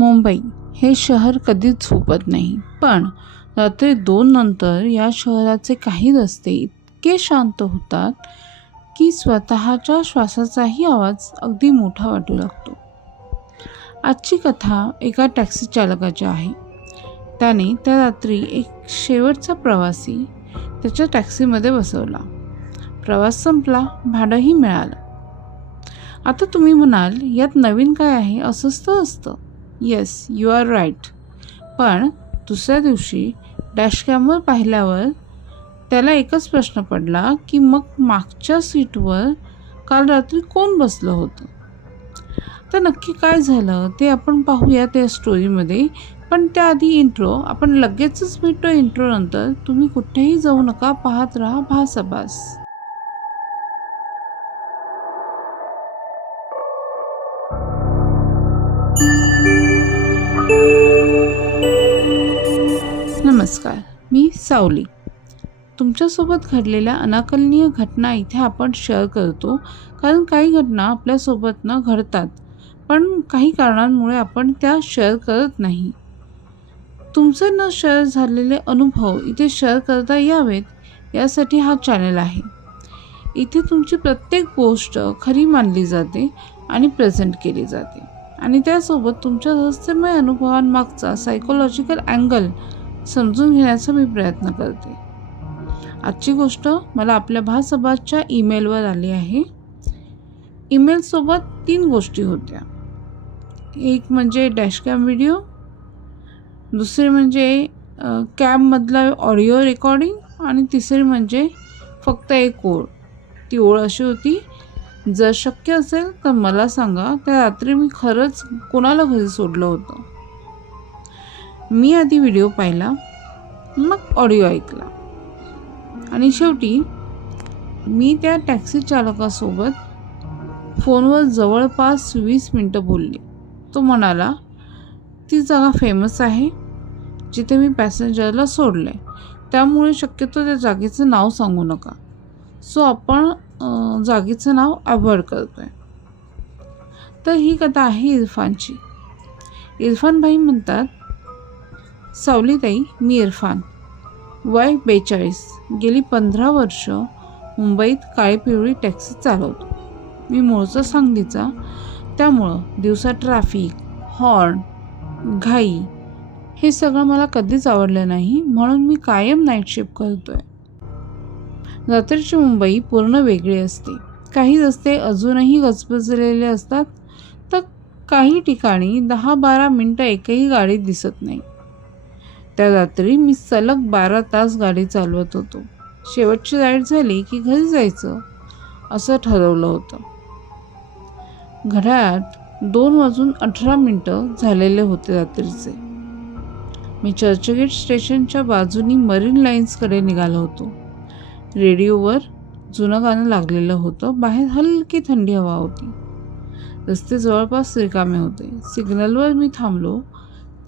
मुंबई हे शहर कधीच झोपत नाही, पण रात्री 2 नंतर या शहराचे काही रस्ते इतके शांत होतात की स्वतःच्या श्वासाचाही आवाज अगदी मोठा वाटू लागतो. आजची कथा एका टॅक्सी चालकाची आहे. त्याने त्या रात्री एक शेवटचा प्रवासी त्याच्या टॅक्सीमध्ये बसवला. प्रवास संपला, भाडंही मिळालं. आता तुम्ही म्हणाल, यात नवीन काय आहे? असंच तर असतं. Yes, you are right. पण दुसऱ्या दिवशी डॅशकॅमवर पाहिल्यावर त्याला एकच प्रश्न पडला की मग मागच्या सीटवर काल रात्री कोण बसलं होतं? तर नक्की काय झालं ते आपण पाहूया त्या स्टोरीमध्ये. पण त्याआधी इंट्रो. आपण लगेचच भेटतो इंट्रो नंतर. तुम्ही कुठेही जाऊ नका, पाहत राहा भासाभास. नमस्कार, मी सावली. तुमच्यासोबत घडलेल्या अनाकलनीय घटना इथे आपण शेअर करतो, कारण काही घटना आपल्यासोबत घडतात, पण काही कारणांमुळे आपण त्या शेअर करत नाही. तुमचे न शेअर झालेले अनुभव इथे शेअर करता यावेत यासाठी हा चॅनल आहे. इथे तुमची प्रत्येक गोष्ट खरी मानली जाते आणि प्रेझेंट केली जाते, आणि त्यासोबत तुमच्या रहस्यमय अनुभवांमागचा सायकोलॉजिकल अँगल समजून घेण्याचा मी प्रयत्न करते. आजची गोष्ट मला आपल्या भासाभासच्या ईमेलवर आली आहे. ईमेलसोबत 3 गोष्टी होत्या. एक म्हणजे डॅशकॅम व्हिडिओ, दुसरी म्हणजे कॅबमधला ऑडिओ रेकॉर्डिंग, आणि तिसरी म्हणजे फक्त एक ओळ. ती ओळ अशी होती, जर शक्य असेल तर मला सांगा, त्या रात्री मी खरंच कोणाला घरी सोडलं होतं. मी आधी व्हिडिओ पाहिला, मग ऑडिओ ऐकला, आणि शेवटी मी त्या टॅक्सी चालकासोबत फोनवर जवळपास 20 मिनटं बोलले. तो म्हणाला, ती जागा फेमस आहे जिथे मी पॅसेंजरला सोडले, त्यामुळे शक्यतो त्या जागेचं नाव सांगू नका. सो आपण जागेचं नाव अवॉइड करतोय. तर ही कथा आहे इरफानची. इरफान भाई म्हणतात, सावलीताई, मी इरफान, वय 42, गेली 15 वर्ष मुंबईत काळी पिवळी टॅक्सी चालवतो. मी मूळचा सांगलीचा, त्यामुळं दिवसा ट्रॅफिक, हॉर्न, घाई हे सगळं मला कधीच आवडलं नाही, म्हणून मी कायम नाईट शिफ्ट करतोय. रात्रीची मुंबई पूर्ण वेगळी असते. काही रस्ते अजूनही गजबजलेले असतात, तर काही ठिकाणी 10-12 मिनटं एकही गाडी दिसत नाही. त्या रात्री मी सलग 12 तास गाडी चालवत होतो. शेवटची राईड झाली की घरी जायचं असं ठरवलं होतं. घड्याळात 2:18 झालेले होते रात्रीचे. मी चर्चगेट स्टेशनच्या बाजूनी मरीन लाईन्सकडे निघालो होतो. रेडिओवर जुनं गाणं लागलेलं होतं. बाहेर हलकी थंडी हवा होती. रस्ते जवळपास रिकामे होते. सिग्नलवर मी थांबलो.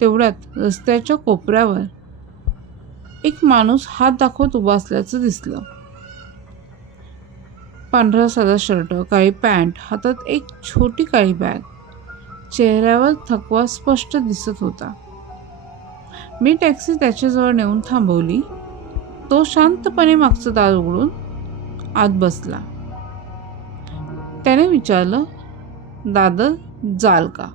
तेवढ्यात रस्त्याच्या कोपऱ्यावर एक माणूस हात दाखवत उभा असल्याचं दिसलं. पांढरा साधा शर्ट, काळी पॅन्ट, हातात एक छोटी काळी बॅग. चेहऱ्यावर थकवा स्पष्ट दिसत होता. मी टॅक्सी त्याच्याजवळ नेऊन थांबवली. तो शांतपणे मागचं दार उघडून आत बसला. त्याने विचारलं, दादर जाल का?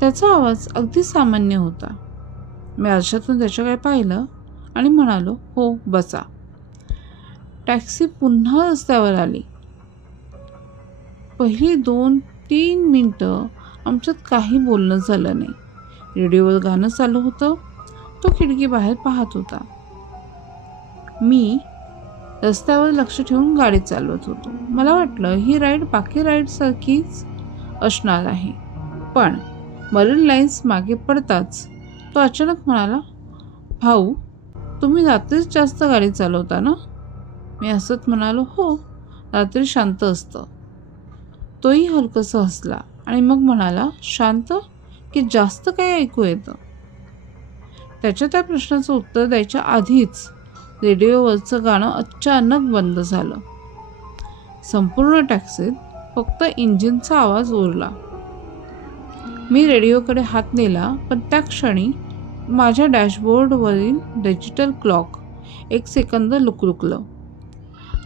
त्याचा आवाज अगदी सामान्य होता. मी आरशातून त्याच्याकडे पाहिलं आणि म्हणालो, हो, बसा. टॅक्सी पुन्हा रस्त्यावर आली. पहिली 2-3 मिनटं आमच्यात काही बोलणं झालं नाही. रेडिओवर गाणं चालू होतं. तो खिडकी बाहेर पाहत होता. मी रस्त्यावर लक्ष ठेवून गाडी चालवत होतो. मला वाटलं ही राईड बाकी राईडसारखीच असणार आहे. पण मरीन लाईन्स मागे पडताच तो अचानक म्हणाला, भाऊ, तुम्ही रात्रीच जास्त गाडी चालवता ना? मी हसत म्हणालो, हो, रात्री शांत असतं. तोही हलकंसं हसला आणि मग म्हणाला, शांत की जास्त काही ऐकू येतं? त्याच्या त्या प्रश्नाचं उत्तर द्यायच्या आधीच रेडिओवरचं गाणं अचानक बंद झालं. संपूर्ण टॅक्सीत फक्त इंजिनचा आवाज उरला. मी रेडिओकडे हात नेला, पण त्या क्षणी माझ्या डॅशबोर्डवरील डिजिटल क्लॉक 1 सेकंद लुकलुकलं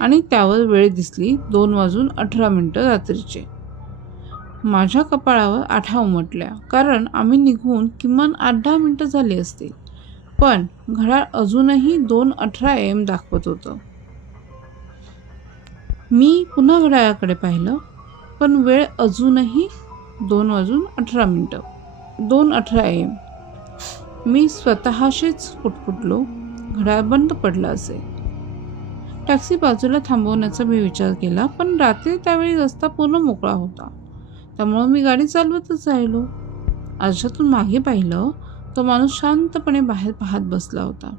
आणि त्यावर वेळ दिसली 2:18 रात्रीचे. माझ्या कपाळावर आठा उमटल्या, कारण आम्ही निघून किमान 8-10 मिनिटं झाली असतील, पण घड्याळ अजूनही 2:18 AM दाखवत होतं. मी पुन्हा घड्याळाकडे पाहिलं, पण वेळ अजूनही 2:18. 2:18 AM. मी स्वतःशीच पुटपुटलो, घड्याळ बंद पडलं असेल. टॅक्सी बाजूला थांबवण्याचा मी विचार केला, पण रात्री त्यावेळी रस्ता पूर्ण मोकळा होता, त्यामुळं मी गाडी चालवतच राहिलो. आरशातून मागे पाहिलं, तो माणूस शांतपणे बाहेर पाहत बसला होता.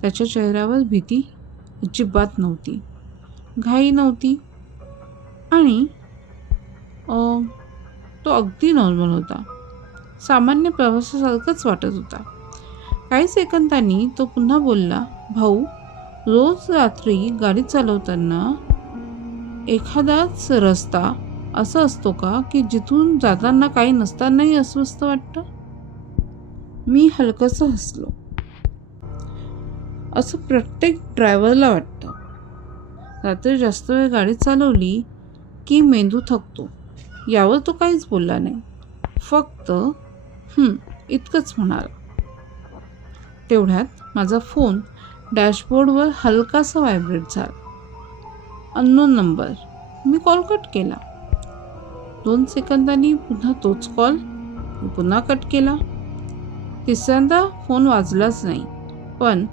त्याच्या चेहऱ्यावर भीती अजिबात नव्हती, घाई नव्हती आणि तो अगदी नॉर्मल होता. सामान्य प्रवासासारखंच वाटत होता. काही सेकंदांनी तो पुन्हा बोलला, भाऊ, रोज रात्री गाडी चालवताना एखादाच रस्ता असा असतो का की जिथून जाताना काही नसतानाही अस्वस्थ वाटतं? मी हलकंसं हसलो. असं प्रत्येक ड्रायव्हरला वाटतं. रात्री जास्त वेळ गाडी चालवली की मेंदू थकतो. यावर तो काहीच बोलला नाही, फक्त इतकंच म्हणाला. तेवढ्यात माझा फोन डॅशबोर्डवर हलकासा व्हायब्रेट झाला. Unknown number. मी कॉल कट केला. 2 सेकंदांनी पुन्हा तोच कॉल. मी पुन्हा कट केला. तिसऱ्यांदा फोन वाजलाच नाही, पण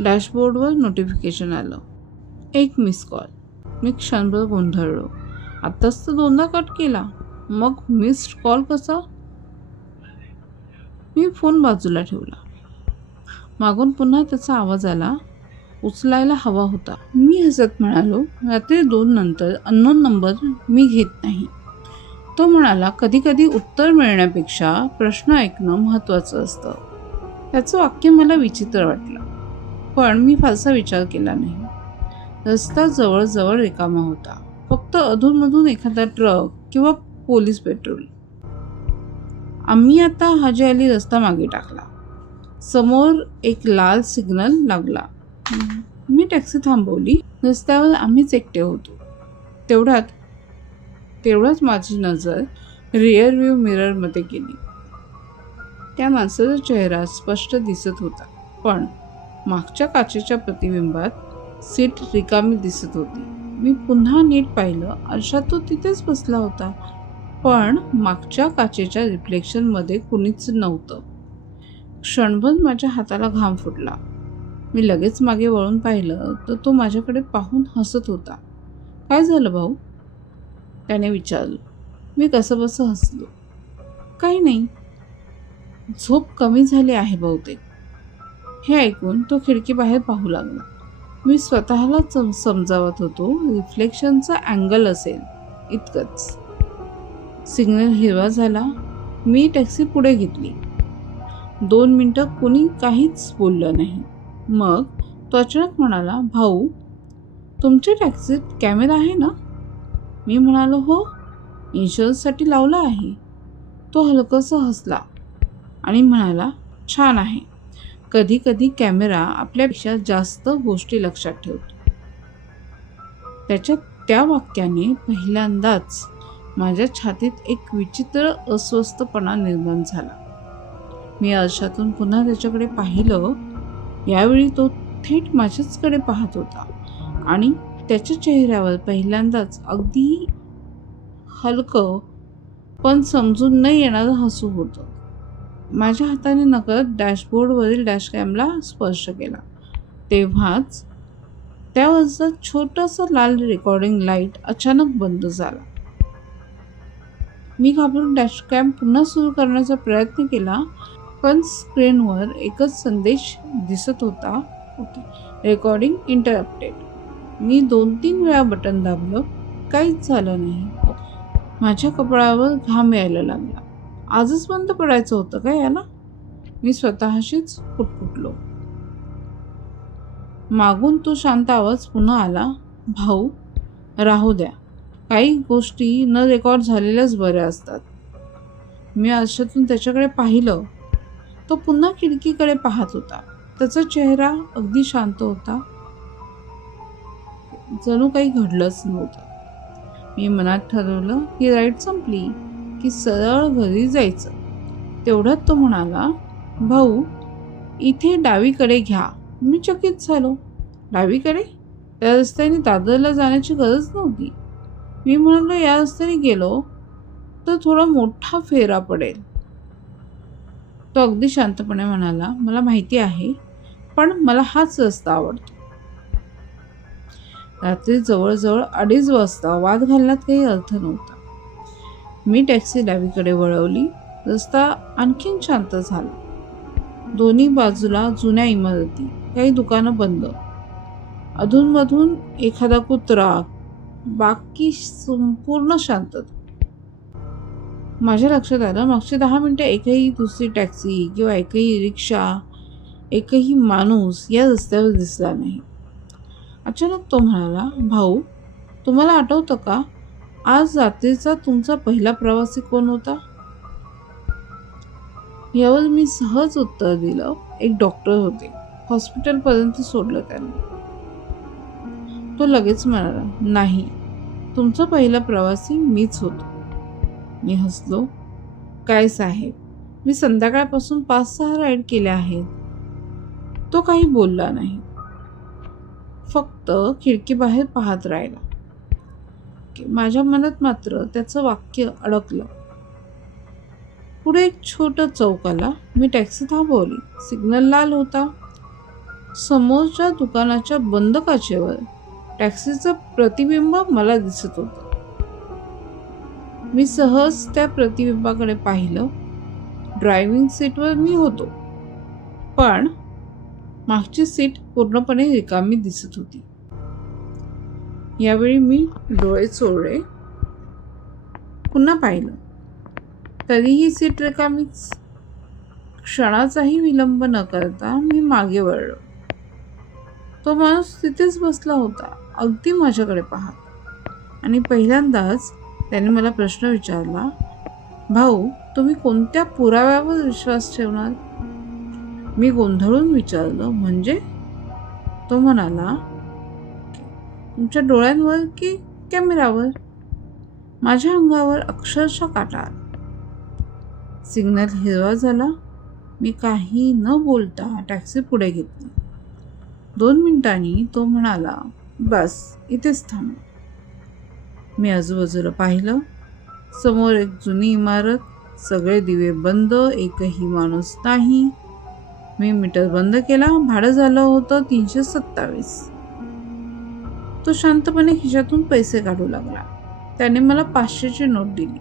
डॅशबोर्डवर नोटिफिकेशन आलं, 1 मिस कॉल. मी क्षणभर गोंधळलो. आत्ताच तर 2दा कट केला, मग मिस्ड कॉल कसा? मी फोन बाजूला ठेवला. मागून पुन्हा त्याचा आवाज आला. उचलायला हवा होता. मी हसत म्हणालो, रात्री 2 नंतर अननोन नंबर मी घेत नाही. तो म्हणाला, कधी कधी उत्तर मिळण्यापेक्षा प्रश्न ऐकणं महत्त्वाचं असतं. त्याचं वाक्य मला विचित्र वाटलं, पण मी फारसा विचार केला नाही. रस्ता जवळजवळ रिकामा होता. फक्त अधूनमधून एखादा ट्रक किंवा पोलीस पेट्रोल. आम्ही आता हाजी अली रस्ता मागे टाकला. समोर एक लाल सिग्नल लागला. मी टॅक्सी थांबवली. रस्त्यावर आम्हीच एकटे होतो. तेवढ्याच माझी नजर रिअर व्ह्यू मिररमध्ये गेली. त्या माणसाचा चेहरा स्पष्ट दिसत होता, पण मागच्या काचेच्या प्रतिबिंबात सीट रिकामी दिसत होती. मी पुन्हा नीट पाहिलं. आरशात तो तिथेच बसला होता, पण मागच्या काचेच्या रिफ्लेक्शनमध्ये कुणीच नव्हतं. क्षणभर माझ्या हाताला घाम फुटला. मी लगेच मागे वळून पाहिलं तर तो माझ्याकडे पाहून हसत होता. काय झालं भाऊ? त्याने विचारलं. मी कसंबसं हसलो. काही नाही, झोप कमी झाली आहे बहुतेक. हे ऐकून तो खिडकीबाहेर पाहू लागला. मी स्वतःला समजावत होतो, रिफ्लेक्शनचा अँगल असेल इतकंच. सिग्नल हिरवा झाला. मी टॅक्सी पुढे घेतली. 2 मिनिटं कोणी काहीच बोललं नाही. मग तो अचानक म्हणाला, भाऊ, तुमच्या टॅक्सीत कॅमेरा आहे ना? मी म्हणालो, हो, इन्शुरन्ससाठी लावला आहे. तो हलकंसं हसला आणि म्हणाला, छान आहे. कधी कधी कॅमेरा आपल्यापेक्षा जास्त गोष्टी लक्षात ठेवतो. त्याच्या त्या वाक्याने पहिल्यांदाच माझ्या छातीत एक विचित्र अस्वस्थपणा निर्माण झाला. मी आरशातून पुन्हा त्याच्याकडे पाहिलं. यावेळी तो थेट माझ्याचकडे पाहत होता आणि त्याच्या चेहऱ्यावर पहिल्यांदाच अगदी हलकं पण समजून न येणारं हसू होतं. माझ्या हाताने नकळत डॅशबोर्डवरील डॅशकॅमला स्पर्श केला. तेव्हाच त्यावरचा छोटासा लाल रेकॉर्डिंग लाईट अचानक बंद झाला. मी घाबरून डॅशकॅम पुन्हा सुरू करण्याचा प्रयत्न केला, पण स्क्रीनवर एकच संदेश दिसत होता, ओके, रेकॉर्डिंग इंटरप्टेड. मी 2-3 वेळा बटन दाबलं, काहीच झालं नाही. माझ्या कपाळावर घाम यायला लागला. आजच बंद पडायचं होतं का याला? मी स्वतःशीच पुटपुटलो. मागून तो शांत आवाज पुन्हा आला, भाऊ, राहू द्या. काही गोष्टी न रेकॉर्ड झालेल्याच बऱ्या असतात. मी आरशातून त्याच्याकडे पाहिलं. तो पुन्हा खिडकीकडे पाहत होता. त्याचा चेहरा अगदी शांत होता, जणू काही घडलंच नव्हतं. मी मनात ठरवलं की राईड संपली की सरळ घरी जायचं. तेवढ्यात तो म्हणाला, भाऊ इथे डावीकडे घ्या. मी चकित झालो. डावीकडे? त्या रस्त्याने दादरला जाण्याची गरज नव्हती. मी म्हणालो, या रस्त्याने गेलो तर थोडा मोठा फेरा पडेल. तो अगदी शांतपणे म्हणाला, मला माहिती आहे, पण मला हाच रस्ता आवडतो. रात्री जवळजवळ 2:30 वाजता वाद घालण्यात काही अर्थ नव्हता. मी टॅक्सी डावीकडे वळवली. रस्ता आणखीन शांत झाला. दोन्ही बाजूला जुन्या इमारती, काही दुकानं बंद, अधूनमधून एखादा कुत्रा, बाकी संपूर्ण शांतता. माझ्या लक्षात आलं, मागचे 10 मिनिटे एकही दुसरी टॅक्सी किंवा एकही रिक्षा, एकही माणूस या रस्त्यावर दिसला नाही. अचानक तो म्हणाला, भाऊ तुम्हाला आठवतं का, आज रात्रीचा तुमचा पहिला प्रवासी कोण होता? यावर मी सहज उत्तर दिलं, एक डॉक्टर होते. हॉस्पिटलपर्यंत सोडलं त्यांनी. तो लगेच म्हणाला, नाही, तुमचा पहिला प्रवासी मीच होतो. मी हसलो. काय साहेब, मी संध्याकाळपासून 5-6 राईड केल्या आहेत. तो काही बोलला नाही, फक्त खिडकीबाहेर पाहत राहिला. माझ्या मनात मात्र त्याचं वाक्य अडकलं. पुढे एक छोटं चौक आला. मी टॅक्सी थांबवली. सिग्नल लाल होता. समोरच्या दुकानाच्या बंद काचेवर टॅक्सीचं प्रतिबिंब मला दिसत होतं. मी सहज त्या प्रतिबिंबाकडे पाहिलं. ड्रायव्हिंग सीटवर मी होतो, पण मागची सीट पूर्णपणे रिकामी दिसत होती. यावेळी मी डोळे चोळले. पुन्हा पाहिलं, तरीही सीट रिकामीच. क्षणाचाही विलंब न करता मी मागे वळलो. तो माणूस तिथेच बसला होता, अगदी माझ्याकडे पाहत. आणि पहिल्यांदाच त्याने मला प्रश्न विचारला, भाऊ तुम्ही कोणत्या पुराव्यावर विश्वास ठेवणार? मी गोंधळून विचारलं, म्हणजे? तो म्हणाला, तुमच्या डोळ्यांवर की कॅमेरावर? माझ्या अंगावर अक्षरशः काटा आला. सिग्नल हिरवा झाला. मी काही न बोलता टॅक्सी पुढे घेतली. 2 मिनिटांनी तो म्हणाला, बस इथेच थांब. मी आजूबाजूला पाहिलं. समोर एक जुनी इमारत, सगळे दिवे बंद, एकही माणूस नाही. मी मीटर बंद केला. भाडं झालं होतं 327. तो शांतपणे खिशातून पैसे काढू लागला. त्याने मला 500ची नोट दिली.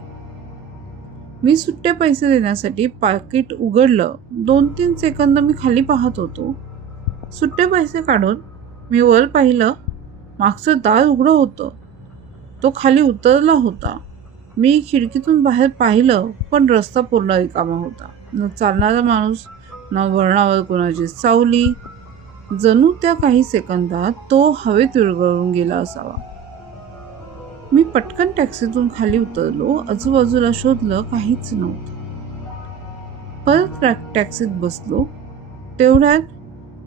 मी सुट्टे पैसे देण्यासाठी पाकिट उघडलं. 2-3 सेकंद मी खाली पाहत होतो. सुट्टे पैसे काढून मी वर पाहिलं. मागचं दार उघडं होतं. तो खाली उतरला होता. मी खिडकीतून बाहेर पाहिलं, पण रस्ता पूर्ण रिकामा होता. न चालणारा माणूस, न वळणावर कोणाची सावली. जणू त्या काही सेकंदात तो हवेत विरघळून गेला असावा. मी पटकन टॅक्सीतून खाली उतरलो. आजूबाजूला शोधलं, काहीच नव्हतं. परत टॅक्सीत बसलो. तेवढ्यात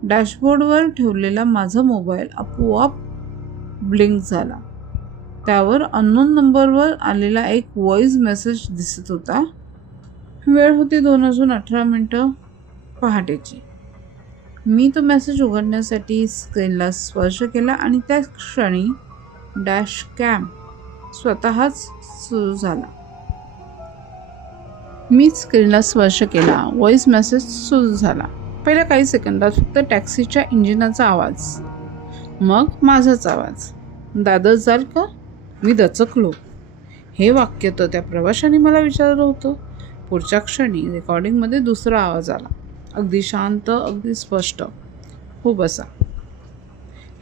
डॅशबोर्डवर ठेवलेला माझा मोबाईल आपोआप ब्लिंक झाला. त्यावर अननोन नंबरवर आलेला एक व्हॉइस मेसेज दिसत होता. वेळ होती 2:18 पहाटेची. मी तो मेसेज उघडण्यासाठी स्क्रीनला स्पर्श केला आणि त्या क्षणी डॅश कॅम स्वतःच सुरू झाला. मी स्क्रीनला स्पर्श केला. व्हॉइस मेसेज सुरू झाला. पहिल्या काही सेकंदात फक्त टॅक्सीच्या इंजिनाचा आवाज, मग माझाच आवाज. दादर जाल का? मी दचकलो. हे वाक्य तर त्या प्रवाशाने मला विचारलं होतं. पुढच्या क्षणी रेकॉर्डिंगमध्ये दुसरा आवाज आला, अगदी शांत, अगदी स्पष्ट. हो बसा.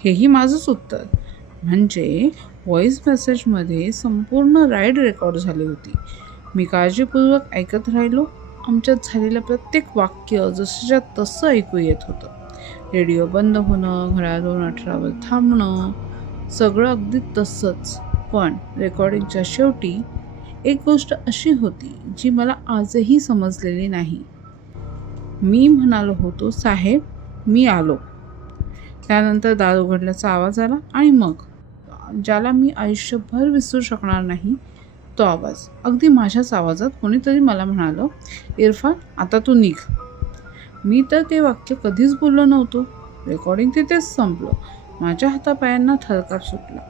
हेही माझंच उत्तर. म्हणजे व्हॉइस मेसेजमध्ये संपूर्ण राईड रेकॉर्ड झाली होती. मी काळजीपूर्वक ऐकत राहिलो. आमच्यात झालेलं प्रत्येक वाक्य जसंच्या तसं ऐकू येत होतं. रेडिओ बंद होणं, घड्याळ 2:18वर थांबणं, सगळं अगदी तसंच. पण रेकॉर्डिंगच्या शेवटी एक गोष्ट अशी होती जी मला आजही समजलेली नाही. मी म्हणालो होतो, साहेब मी आलो. त्यानंतर दार उघडल्याचा आवाज आला आणि मग ज्याला मी आयुष्यभर विसरू शकणार नाही तो आवाज. अगदी माझ्याच आवाजात कोणीतरी मला म्हणालं, इरफान आता तू निघ. मी तर ते वाक्य कधीच बोललो नव्हतो. रेकॉर्डिंग तिथेच संपलं. माझ्या हातापायांना थरकाप सुटला.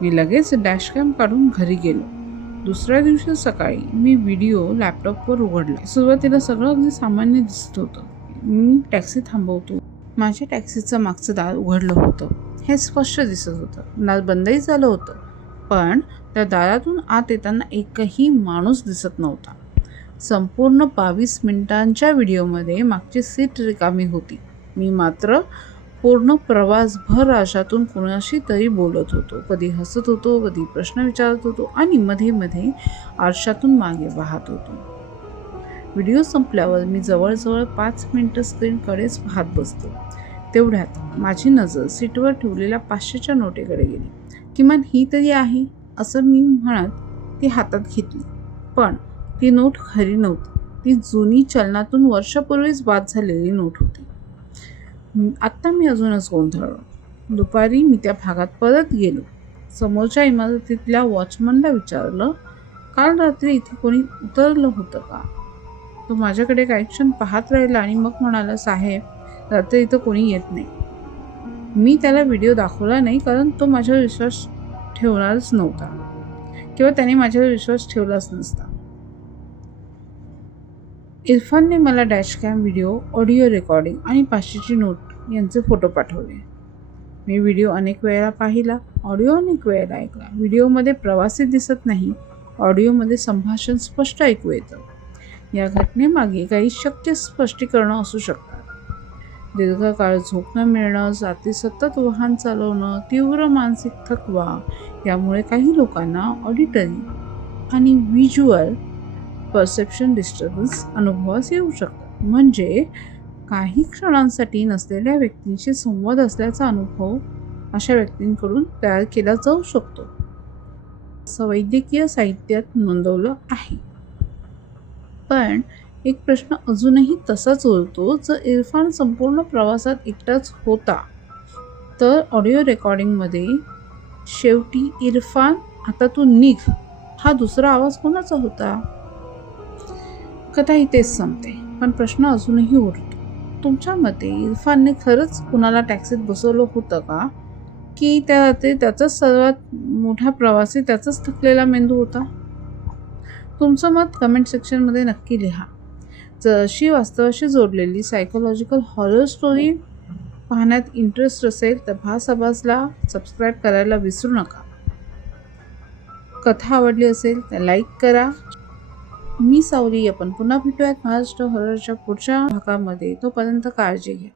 मी लगेच डॅशकॅम काढून घरी गेलो. दुसऱ्या दिवशी सकाळी मी व्हिडिओ लॅपटॉपवर उघडला. सुरुवातीला सगळं अगदी सामान्य दिसत होतं. मी टॅक्सी थांबवतो. माझ्या टॅक्सीचं मागचं दार उघडलं होतं हे स्पष्ट दिसत होतं. दार बंदही झालं होतं, पण त्या दारातून आत येताना एकही माणूस दिसत नव्हता. संपूर्ण 22 मिनिटांच्या व्हिडिओमध्ये मागची सीट रिकामी होती. मी मात्र पूर्ण प्रवासभर आरशातून कुणाशी तरी बोलत होतो. कधी हसत होतो, कधी प्रश्न विचारत होतो आणि मध्ये मध्ये आरशातून मागे पाहत होतो. व्हिडिओ संपल्यावर मी जवळजवळ 5 मिनिटं स्क्रीनकडेच पाहत बसतो. तेवढ्यात माझी नजर सीटवर ठेवलेल्या 500च्या नोटेकडे गेली. किमान ही तरी आहे असं मी म्हणत ती हातात घेतली. पण ती नोट खरी नव्हती. ती जुनी चलनातून वर्षापूर्वीच बाद झालेली नोट होती. आत्ता मी अजूनच गोंधळलो. दुपारी मी त्या भागात परत गेलो. समोरच्या इमारतीतल्या वॉचमनला विचारलं, काल रात्री इथे कोणी उतरलं होतं का? तो माझ्याकडे काही क्षण पाहत राहिला आणि मग म्हणाला, साहेब रात्री इथं कोणी येत नाही. मी त्याला व्हिडिओ दाखवला नाही, कारण तो माझ्यावर विश्वास ठेवणारच नव्हता किंवा त्याने माझ्यावर विश्वास ठेवलाच नसता. इरफानने मला डॅशकॅम व्हिडिओ, ऑडिओ रेकॉर्डिंग आणि 500ची नोट यांचे फोटो पाठवले. मी व्हिडिओ अनेक वेळा पाहिला, ऑडिओ अनेक वेळेला ऐकला. व्हिडिओमध्ये प्रवासी दिसत नाही, ऑडिओमध्ये संभाषण स्पष्ट ऐकू येतं. या घटनेमागे काही शक्य स्पष्टीकरणं असू शकतात. दीर्घकाळ झोप न मिळणं, रात्री सतत वाहन चालवणं, तीव्र मानसिक थकवा यामुळे काही लोकांना ऑडिटरी आणि व्हिज्युअल परसेप्शन डिस्टर्बन्स अनुभवास येऊ शकतात. म्हणजे काही क्षणांसाठी नसलेल्या व्यक्तींशी संवाद असल्याचा अनुभव अशा व्यक्तींकडून तयार केला जाऊ शकतो, असं वैद्यकीय साहित्यात नोंदवलं आहे. पण एक प्रश्न अजूनही तसाच उरतो. जर इरफान संपूर्ण प्रवासात एकटाच होता तर ऑडिओ रेकॉर्डिंगमध्ये शेवटी इरफान आता तू निघ हा दुसरा आवाज कोणाचा होता? कथा इथेच संपते, पण प्रश्न अजूनही उरतो. तुमच्या मते इरफानने खरंच कुणाला टॅक्सीत बसवलं होतं का? की त्या रात्री त्याचाच सर्वात मोठा प्रवासी त्याचाच थकलेला मेंदू होता? तुमचं मत कमेंट सेक्शनमध्ये नक्की लिहा. जर अशी वास्तवाशी जोडलेली सायकोलॉजिकल हॉरर स्टोरी पाहण्यात इंटरेस्ट असेल तर भासाभासला सबस्क्राईब करायला विसरू नका. कथा आवडली असेल तर लाईक करा. मी सावली. आपण पुन्हा भेटूयात महाराष्ट्र हॉररच्या पुढच्या भागामध्ये. तोपर्यंत काळजी घ्या.